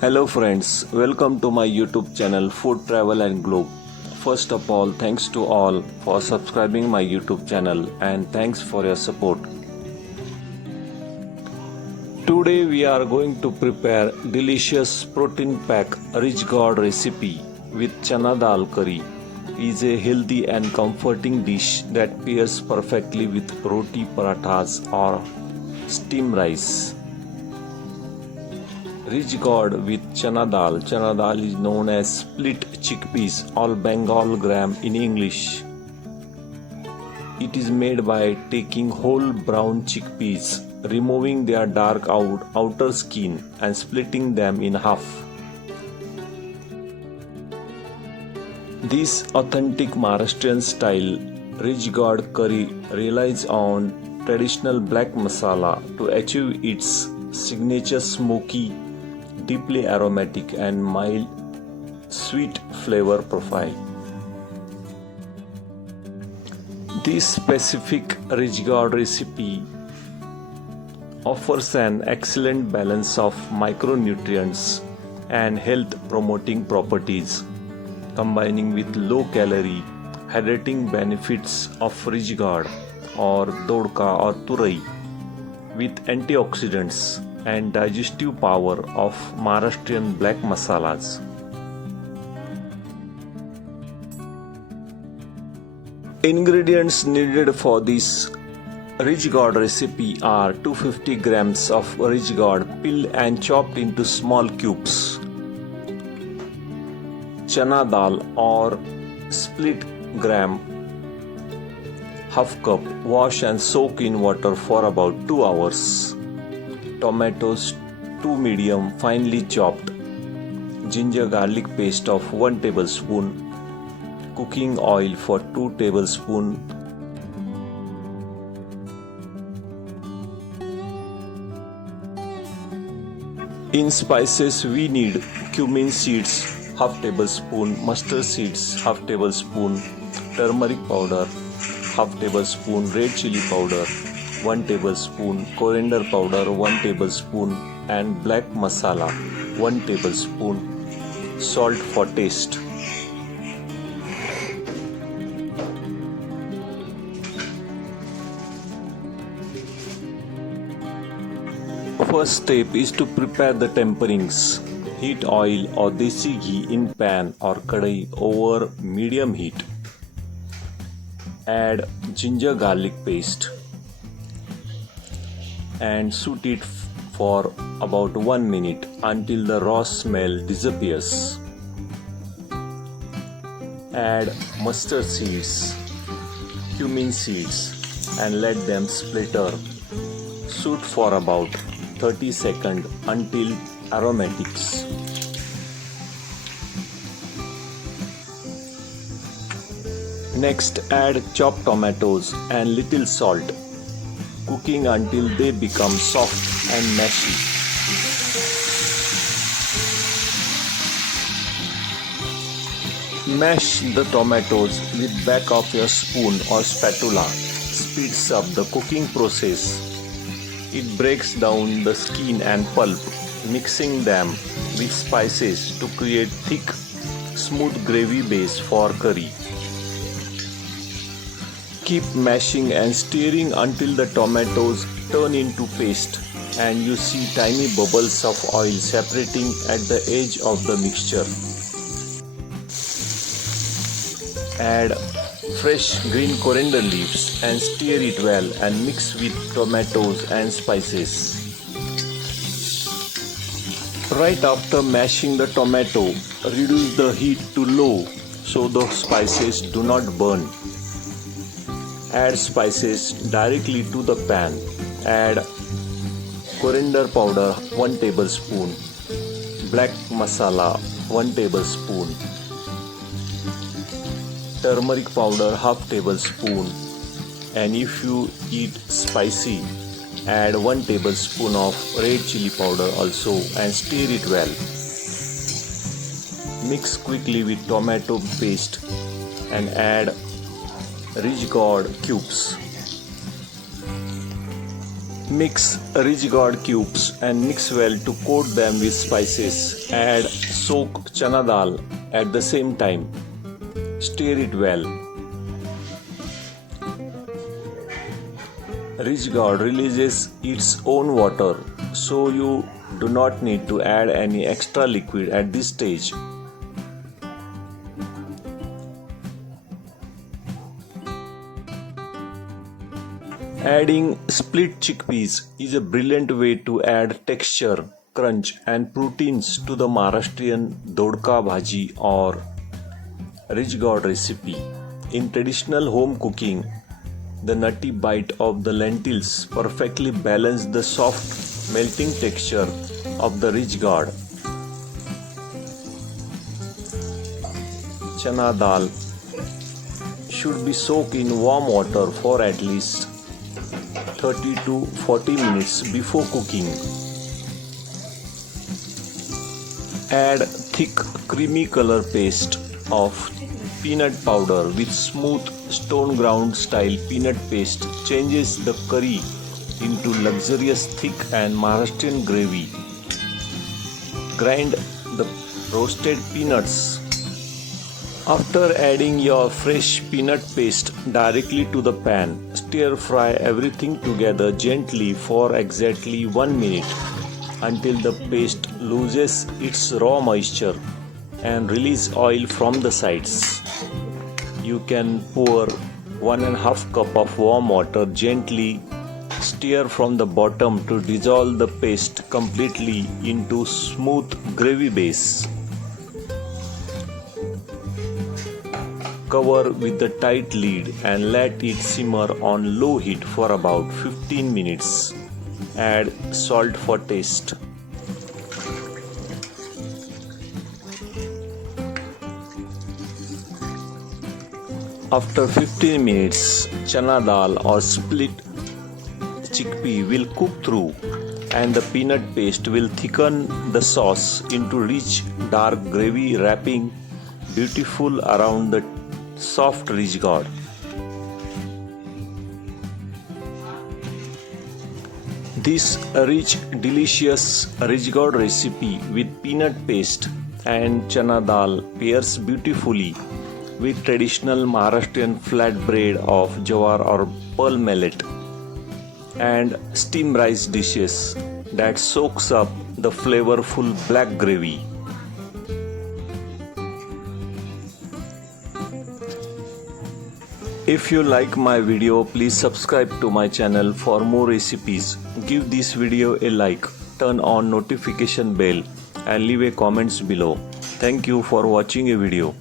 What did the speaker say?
Hello friends, welcome to my YouTube channel Food Travel and Globe. First of all, thanks to all for subscribing my YouTube channel and thanks for your support. Today we are going to prepare delicious protein pack rich gourd recipe with chana dal curry. Is a healthy and comforting dish that pairs perfectly with roti parathas or steamed rice. Rich gourd with chana dal. Chana dal is known as split chickpeas or Bengal gram in English. It is made by taking whole brown chickpeas, removing their dark outer skin and splitting them in half. This authentic Maharashtrian style rich gourd curry relies on traditional black masala to achieve its signature smoky, deeply aromatic and mild sweet flavor profile. This specific rich gourd recipe offers an excellent balance of micronutrients and health promoting properties, combining with low calorie hydrating benefits of rich gourd or dodka or turai with antioxidants and digestive power of Maharashtrian black masalas. Ingredients needed for this rich gourd recipe are 250 grams of rich gourd peeled and chopped into small cubes, chana dal or split gram half cup, wash and soak in water for about 2 hours. Tomatoes 2 medium finely chopped, ginger garlic paste of 1 tablespoon, cooking oil for 2 tablespoons, in spices we need cumin seeds half tablespoon, mustard seeds half tablespoon, turmeric powder half tablespoon, red chili powder 1 tablespoon, coriander powder 1 tablespoon and black masala 1 tablespoon, salt for taste. First step is to prepare the temperings. Heat oil or desi ghee in pan or kadai over medium heat. Add ginger garlic paste and soak it for about 1 minute until the raw smell disappears. Add mustard seeds, cumin seeds and let them splatter. Soak for about 30 seconds until aromatics. Next, add chopped tomatoes and little salt, cooking until they become soft and mashy. Mash the tomatoes with back of your spoon or spatula. Speeds up the cooking process. It breaks down the skin and pulp, mixing them with spices to create thick, smooth gravy base for curry. Keep mashing and stirring until the tomatoes turn into paste and you see tiny bubbles of oil separating at the edge of the mixture. Add fresh green coriander leaves and stir it well and mix with tomatoes and spices. Right after mashing the tomato, reduce the heat to low so the spices do not burn. Add spices directly to the pan. Add coriander powder 1 tablespoon, black masala 1 tablespoon, turmeric powder half tablespoon, and if you eat spicy, add 1 tablespoon of red chili powder also and stir it well. Mix quickly with tomato paste and add rich gourd cubes. Mix Rich Gourd cubes and mix well to coat them with spices. Add soak chana dal at the same time. Stir it well. Rich gourd releases its own water, so you do not need to add any extra liquid at this stage. Adding split chickpeas is a brilliant way to add texture, crunch and proteins to the Maharashtrian dodka bhaji or rich gourd recipe. In traditional home cooking, the nutty bite of the lentils perfectly balance the soft melting texture of the rich gourd. Chana dal should be soaked in warm water for at least 30 to 40 minutes before cooking. Add thick creamy color paste of peanut powder with smooth stone ground style peanut paste changes the curry into luxurious thick and Maharashtrian gravy. Grind the roasted peanuts. After adding your fresh peanut paste directly to the pan, stir fry everything together gently for exactly 1 minute until the paste loses its raw moisture and release oil from the sides. You can pour 1.5 cup of warm water, gently stir from the bottom to dissolve the paste completely into smooth gravy base. Cover with the tight lid and let it simmer on low heat for about 15 minutes. Add salt for taste. After 15 minutes, chana dal or split chickpea will cook through and the peanut paste will thicken the sauce into rich dark gravy, wrapping beautiful around the soft rich gourd. This rich delicious rich gourd recipe with peanut paste and chana dal pairs beautifully with traditional Maharashtrian flatbread of jawar or pearl millet and steamed rice dishes that soaks up the flavorful black gravy. If you like my video, please subscribe to my channel for more recipes. Give this video a like, turn on notification bell and leave a comments below. Thank you for watching a video.